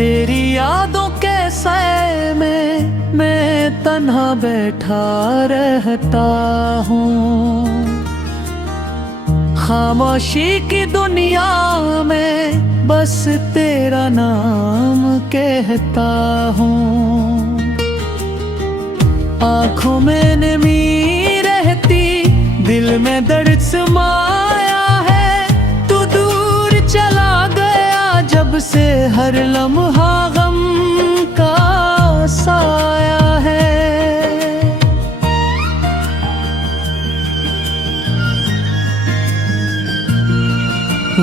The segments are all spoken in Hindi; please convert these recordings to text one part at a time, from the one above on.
तेरी यादों के साए में मैं तन्हा बैठा रहता हूँ। खामोशी की दुनिया में बस तेरा नाम कहता हूँ। आँखों में नमी रहती, दिल में दर्द समाया है। तू दूर चला गया जब से हर लम्हा गम का साया है।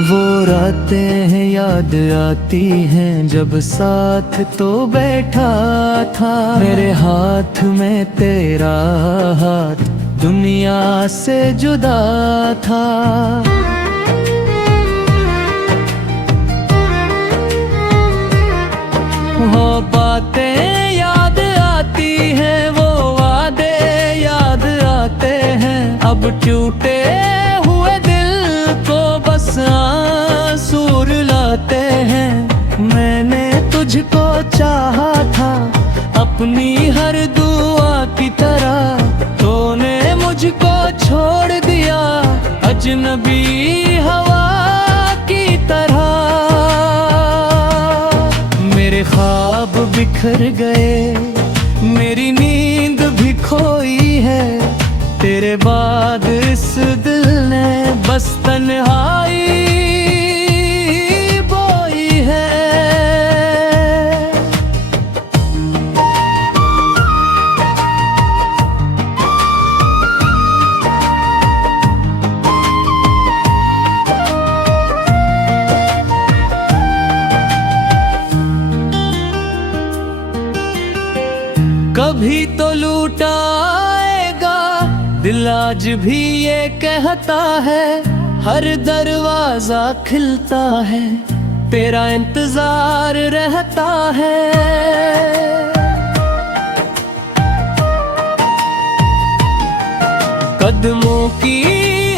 वो रातें हैं याद आती हैं जब साथ तो बैठा था। मेरे हाथ में तेरा हाथ दुनिया से जुदा था। वो बातें याद आती हैं, वो वादे याद आते हैं। अब टूटे हुए दिल को बस आंसू रुलाते हैं। मैंने तुझको चाहा था अपनी हर दुआ की तरह, तूने मुझको छोड़ दिया अजनबी हवा की तरह। मेरे ख्वाब बिखर गए, मेरी नींद भी खोई है। तेरे बाद इस दिल ने बस तन्हाई बोई है। कभी तो लूटाएगा दिल आज भी ये कहता है। हर दरवाजा खिलता है, तेरा इंतजार रहता है। कदमों की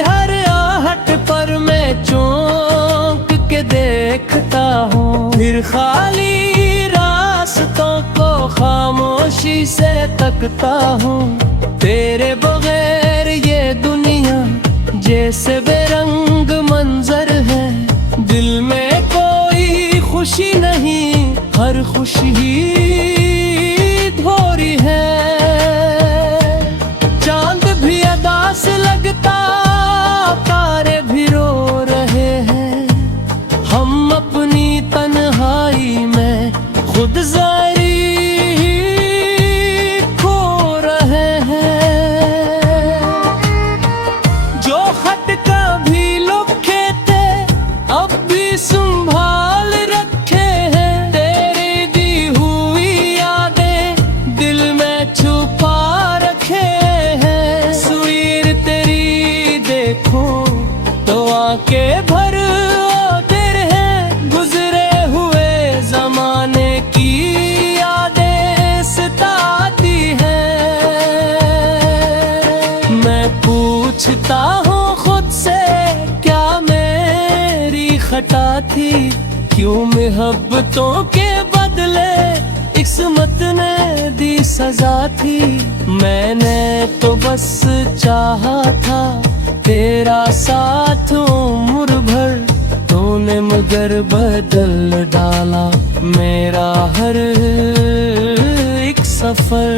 हर आहट पर मैं चौंक के देखता हूँ। फिर खाली रास्तों को खामोशी से तकता हूँ। तेरे बगैर ये दुनिया जैसे बेरंग मंजर है। दिल में कोई खुशी नहीं, हर खुशी ही धोरी है। चांद भी अदा से लगता, तारे भी रो रहे हैं। हम अपनी तन्हाई में खुद जारी खो रहे हैं। जो खत कभी लिखे थे अब भी संभाल रखे हैं। तेरी दी हुई यादें दिल में छुपा रखे हैं। तस्वीर तेरी देखूं तो आंखें भर आते हैं। गुजरे हुए जमाने की यादें सताती हैं। मैं पूछता हूँ खुद से, क्या मेरी खता थी? क्यों मोहब्बतों के बदले किस्मत ने दी सजा थी? मैंने तो बस चाहा था तेरा साथ उम्र भर। तूने मगर बदल डाला मेरा हर एक सफर।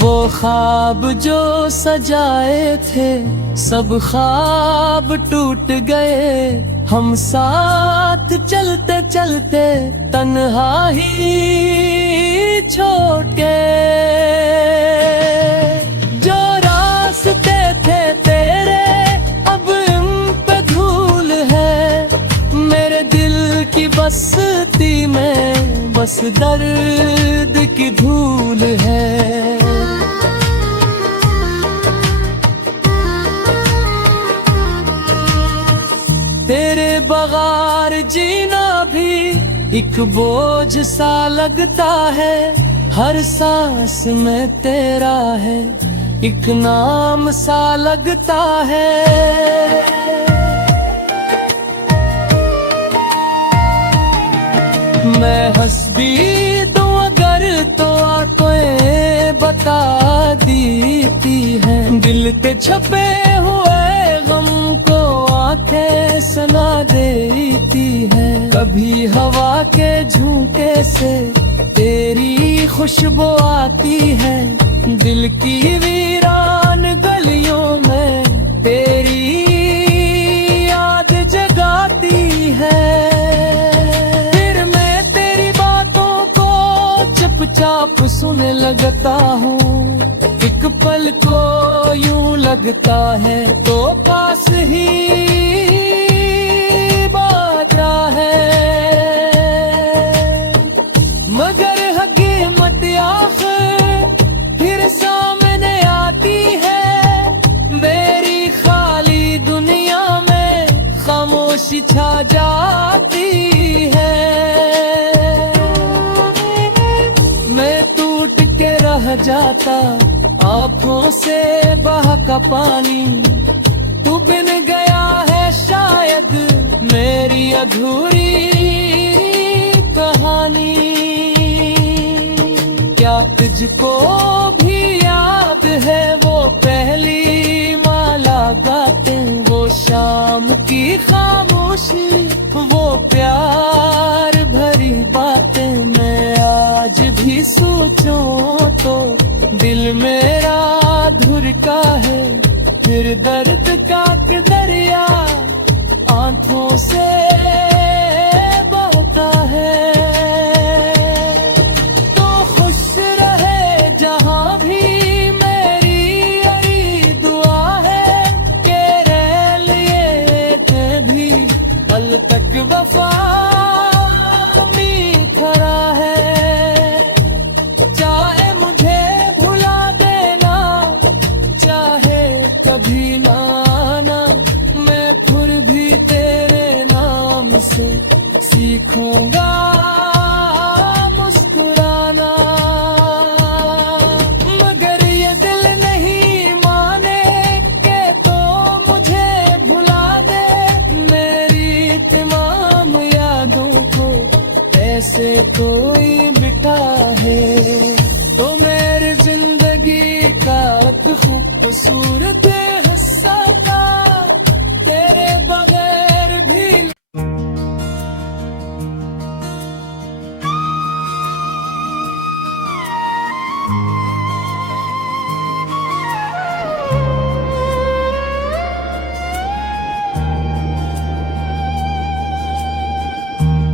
वो ख्वाब जो सजाए थे सब ख्वाब टूट गए। हम साथ चलते चलते तन्हा ही छोड़ के। जो रास्ते थे तेरे अब उन पे धूल है। मेरे दिल की बस्ती में बस दर्द की धूल है। तेरे बगैर जीना भी एक बोझ सा लगता है। हर सांस में तेरा है एक नाम सा लगता है। मैं हंस भी दूं अगर तो आंखें बता देती है। दिल पे छपे हुए गम को आंखें सुना देती है। कभी हवा के झोंके से तेरी खुशबू आती है। दिल की वीरान गलियों में तेरी याद जगाती है। फिर मैं तेरी बातों को चुपचाप सुनने लगता हूँ। एक पल को यूं लगता है तो पास ही बात है, मगर हकीकत आखिर फिर सामने आती है। मेरी खाली दुनिया में खामोशी छा जाती है। मैं टूट के रह जाता आँखों से बहा का पानी। तू बिन गया है शायद मेरी अधूरी कहानी। क्या तुझको भी याद है वो पहली माला गाते, वो शाम की खामोशी, वो प्यार भरी बातें। मैं आज भी सोचूं तो दिल मेरा धुरका है। फिर दर्द का दरिया आंखों से बहता है। तो खुश रहे जहां भी मेरी यही दुआ है कि रह लिए थे भी पल तक वफा में खड़ा है। चाहे मुझे भुला देना, चाहे कभी ना आना, मैं फिर भी तेरे नाम से सीखूंगा मुस्कुराना। मगर ये दिल नहीं माने के तो मुझे भुला दे। मेरी तमाम यादों को ऐसे कोई बिठा है तो मेरी जिंदगी का खूबसूरत हिस्सा था तेरे बगैर भी।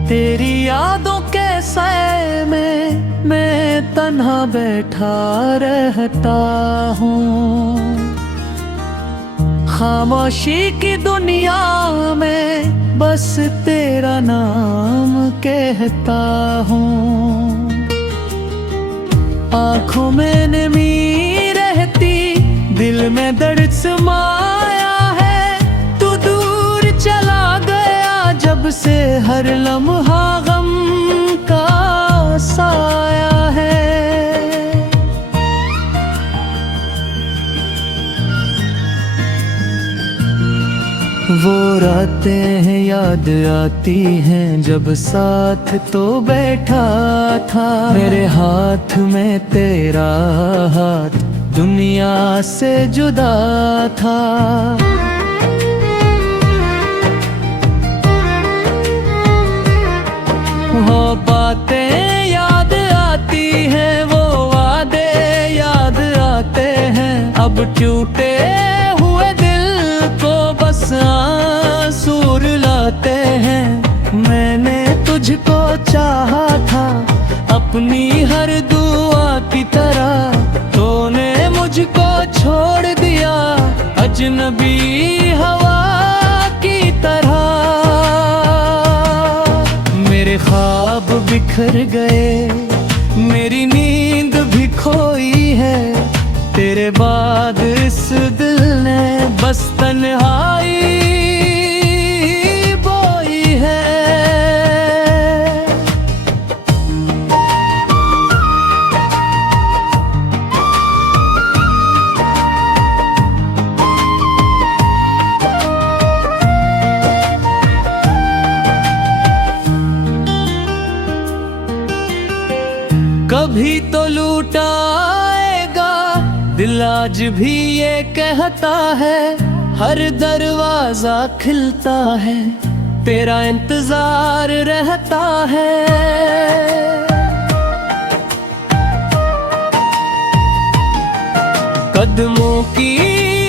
तेरी यादों के साए में मैं तन्हा बैठा रहता हूँ। खामोशी की दुनिया में बस तेरा नाम कहता हूँ। आँखों में नमी रहती, दिल में दर्द समाया है। तू दूर चला गया जब से हर लम्हा गम का साया है। वो रातें हैं याद आती हैं जब साथ तो बैठा था। मेरे हाथ में तेरा हाथ दुनिया से जुदा था। वो बातें याद आती हैं, वो वादे याद आते हैं। अब टूटे हुए दिल को बस आंसू रुलाते हैं। मैंने तुझको चाहा था अपनी हर दुआ की तरह, तूने मुझको छोड़ दिया अजनबी हवा की तरह। मेरे ख्वाब बिखर गए, मेरी नींद भी खोई है। तेरे बाद इस दिल ने बस तन्हाई बोई है। कभी तो लूटाएगा, दिल आज भी ये कहता है, हर दरवाजा खिलता है, तेरा इंतजार रहता है। कदमों की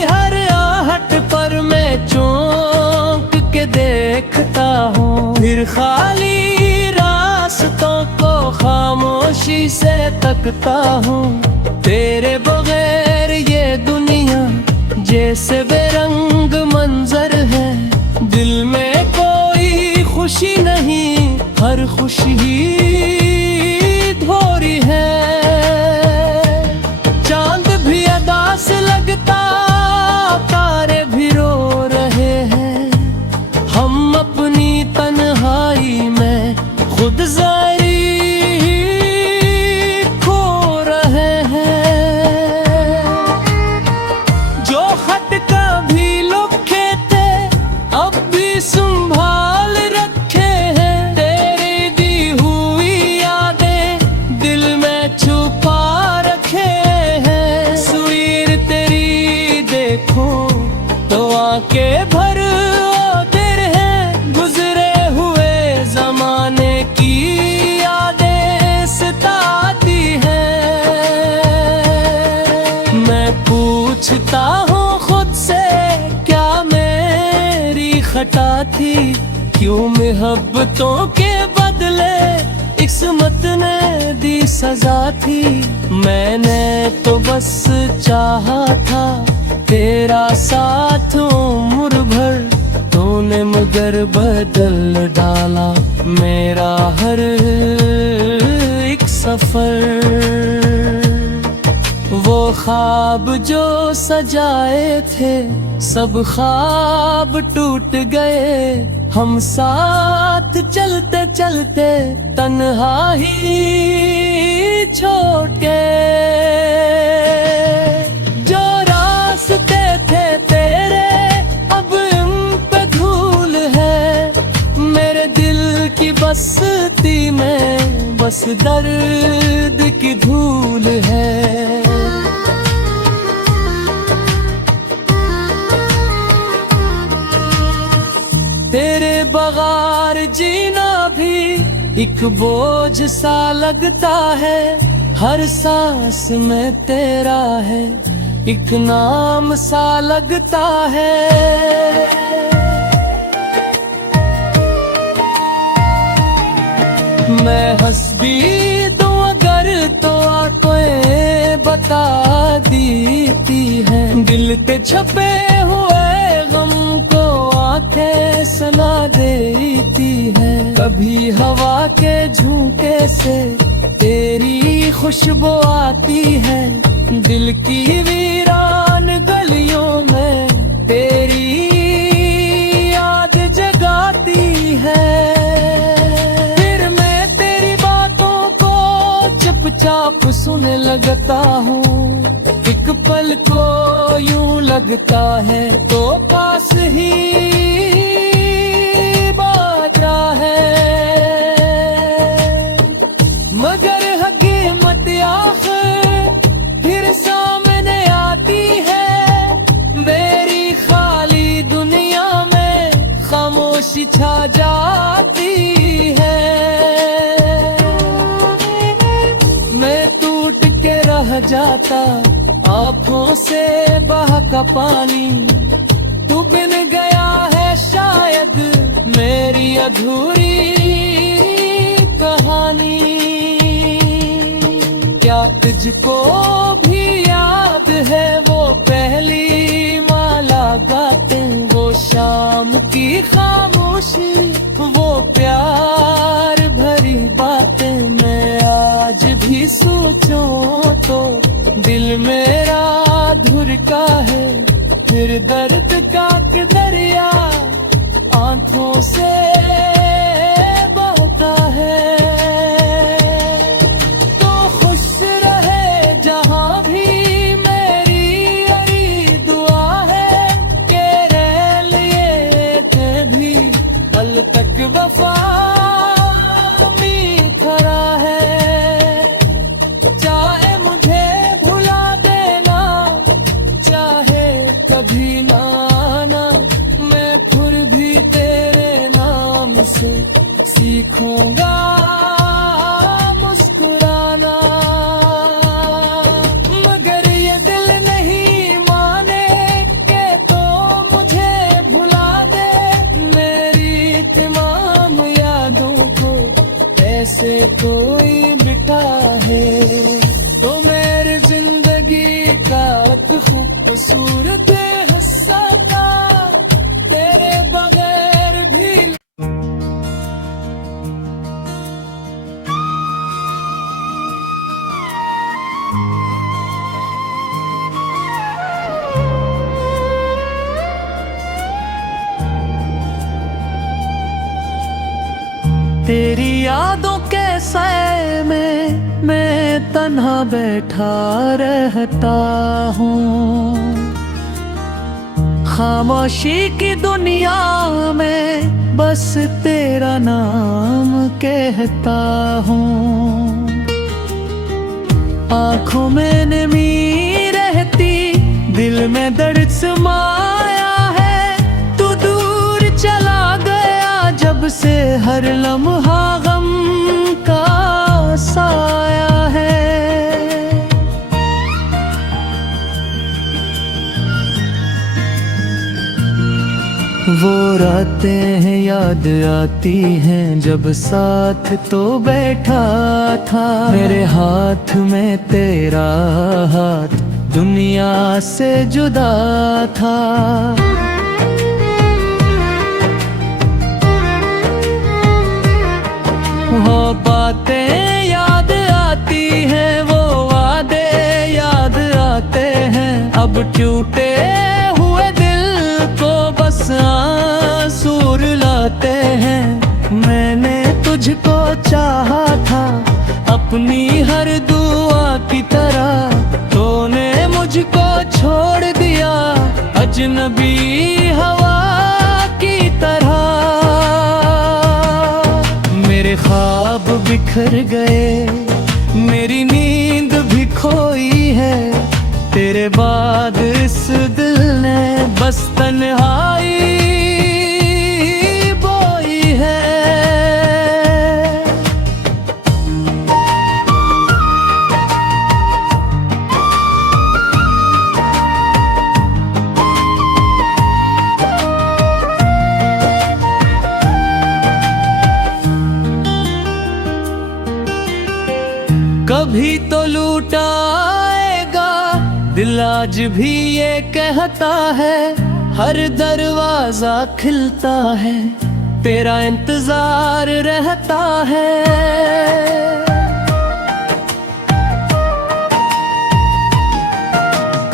हर आहट पर मैं चौंक के देखता हूँ, फिर खाली रास्तों को खामोशी से तकता हूँ। तेरे बगैर ये दुनिया जैसे बेरंग मंजर है, दिल में कोई खुशी नहीं, हर खुशी ही धोरी है। चांद भी अदा से लगता, तारे भी रो रहे हैं, हम अपनी तन्हाई में खुद जारी खो रहे हैं। जो खत कभी लिखे थे अब भी संभाल रखे हैं, तेरी दी हुई यादें दिल में छुपा रखे हैं। तस्वीर तेरी देखो तो आंखें भर आतिर है, गुजरे हुए जमाने की यादें सताती हैं। मैं पूछता हूँ खुद से, क्या मेरी खता थी, क्यों मोहब्बतों के बदले किस्मत ने दी सजा थी। मैंने तो बस चाहा था तेरा साथ उम्र भर, तूने मगर बदल डाला मेरा हर एक सफर। वो ख्वाब जो सजाए थे सब ख्वाब टूट गए, हम साथ चलते चलते तन्हा ही छोड़ के। जो रास्ते थे तेरे अब उन पे धूल है, मेरे दिल की बस्ती में बस दर्द की धूल है। तेरे बगैर जीना भी एक बोझ सा लगता है, हर सांस में तेरा है एक नाम सा लगता है। मैं हंस भी दूं अगर तो आंखें बता देती है, दिल पे छपे हुए गम को आंखें सुना देती है। कभी हवा के झोंके से तेरी खुशबू आती है, दिल की वीरान गलियों में तेरी याद जगाती है। फिर मैं तेरी बातों को चुपचाप सुनने लगता हूँ, एक पल को यूं लगता है तो पास ही बाजा है। मगर हकीकत आखिर फिर सामने आती है, मेरी खाली दुनिया में खामोशी छा जाती है। मैं टूट के रह जाता आँखों से बहा का पानी, तू बिन गया है शायद मेरी अधूरी कहानी। क्या तुझको भी याद है वो पहली माला गाते, वो शाम की खामोशी, वो प्यार भरी बातें। मैं आज भी सोचूं तो दिल मेरा धुरका है, फिर दर्द का दरिया आंखों से बहता है। तो खुश रहे जहां भी मेरी यही दुआ है, कि रह लिए थे भी कल तक वफा में खड़ा है। से सीखूंगा मुस्कुराना, मगर ये दिल नहीं माने के तो मुझे भुला दे। मेरी तमाम यादों को ऐसे कोई बिता है तो मेरी जिंदगी का एक खूबसूरत हिस्सा था तेरे बगैर भी। तेरी यादों के साए में मैं तन्हा बैठा रहता हूँ, खामोशी की दुनिया में बस तेरा नाम कहता हूँ। आँखों में नमी रहती, दिल में दर्द समाया है। तू दूर चला गया जब से हर लम्हा गम का साया है। वो रातें हैं याद आती हैं जब साथ तो बैठा था, मेरे हाथ में तेरा हाथ दुनिया से जुदा था। वो बातें याद आती हैं, वो वादे याद आते हैं। अब टूटे हुए दिल को बस आंसू रुलाते हैं। मैंने तुझको चाहा था अपनी हर दुआ की तरह, तूने मुझको छोड़ दिया अजनबी हवा की तरह। मेरे ख्वाब बिखर गए, मेरी नींद भी खोई है। तेरे बाद इस दिल ने बस तन्हाई बोई है। कभी तो लूटाएगा दिल, आज भी ये कहता है। हर दरवाजा खिलता है, तेरा इंतजार रहता है।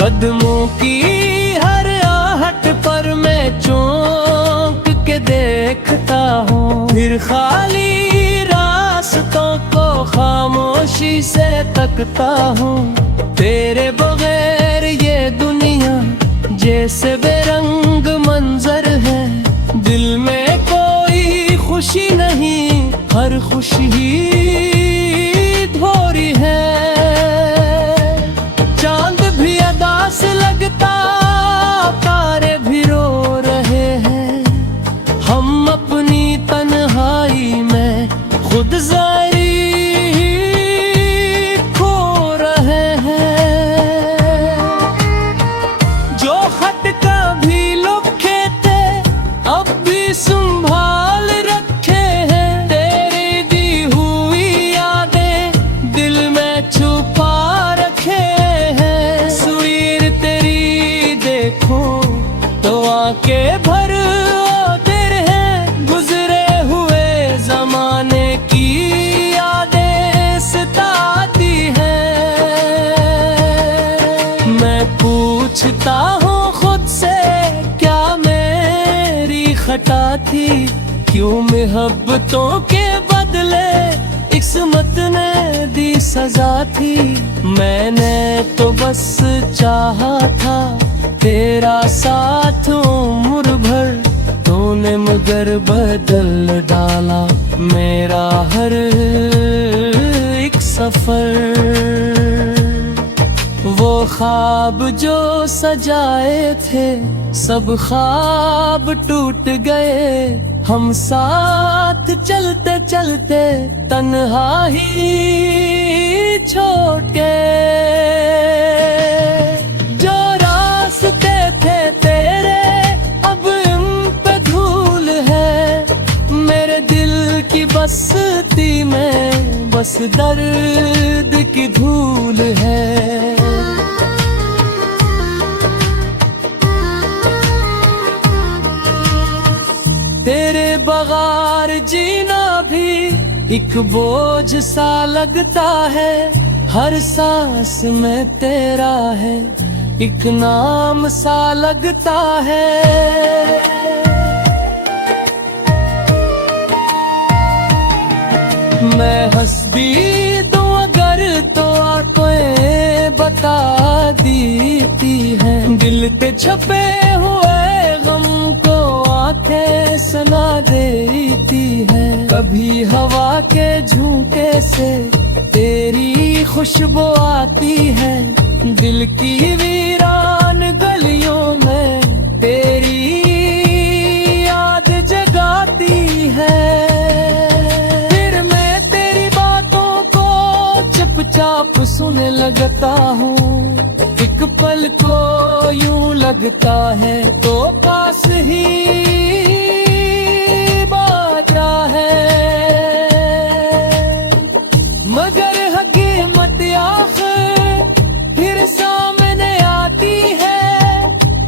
कदमों की हर आहट पर मैं चौंक के देखता हूँ, फिर खाली रास्तों को खामोशी से तकता हूँ। तेरे बगैर ये दुनिया जैसे बेरंग मंजर है। दिल में कोई खुशी नहीं, हर खुशी धोरी है। चांद भी अदा से लगता, तारे भी रो रहे हैं। हम अपनी तन्हाई में खुद जारी खो रहे हैं। जो खत कभी लिखे थे अब भी संभाल रखे हैं। तेरी दी हुई यादें दिल में छुपा रखे हैं। तस्वीर तेरी देखूं तो आके भर आते हैं। गुजरे हुए जमाने की यादें सताती हैं। मैं पूछता हूँ खुद से क्या मेरी खता थी, क्यों मोहब्बतों के बदले किस्मत ने दी सजा थी। मैंने तो बस चाहा था तेरा साथ उम्र भर, तूने मगर बदल डाला मेरा हर एक सफर। वो ख्वाब जो सजाए थे सब ख्वाब टूट गए, हम साथ साथ चलते चलते तन्हा ही छोड़ के, जो रास्ते थे तेरे अब उन पे धूल है, मेरे दिल की बस्ती में बस दर्द की धूल है। तेरे बगैर जीना भी एक बोझ सा लगता है, हर सांस में तेरा है एक नाम सा लगता है। मैं हंस भी दूं अगर तो आंखें बता देती हैं, दिल पे छपे हुए गम को आंखें सुना देती हैं। कभी हवा के झोंके से तेरी खुशबू आती है, दिल की वीरान गलियों में तेरी याद जगाती है। फिर मैं तेरी बातों को चुपचाप सुनने लगता हूँ, एक पल को यूं लगता है तो पास ही बाजा है, मगर हकीकत आखिर फिर सामने आती है।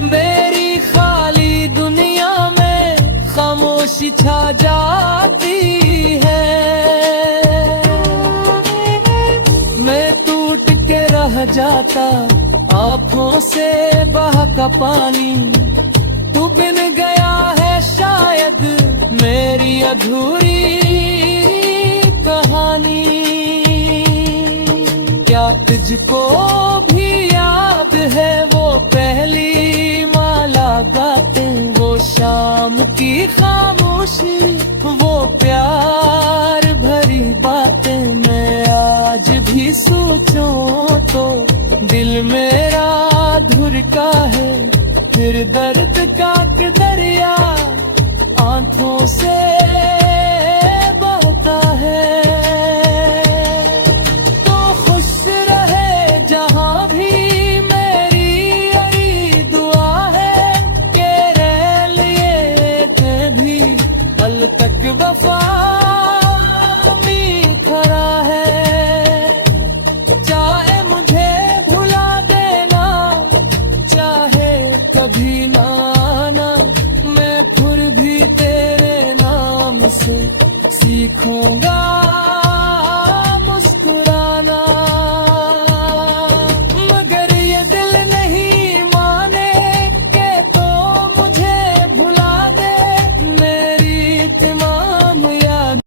मेरी खाली दुनिया में खामोशी छा जाती है, मैं टूट के रह जाता आँखों से बहा का पानी, तू बिन गया है शायद मेरी अधूरी कहानी। क्या तुझको भी याद है वो पहली माला गाते, वो शाम की खामोशी, वो प्यार भरी बातें। मैं आज भी सोचूं तो दिल मेरा धुरका है, फिर दर्द का दरिया आंखों से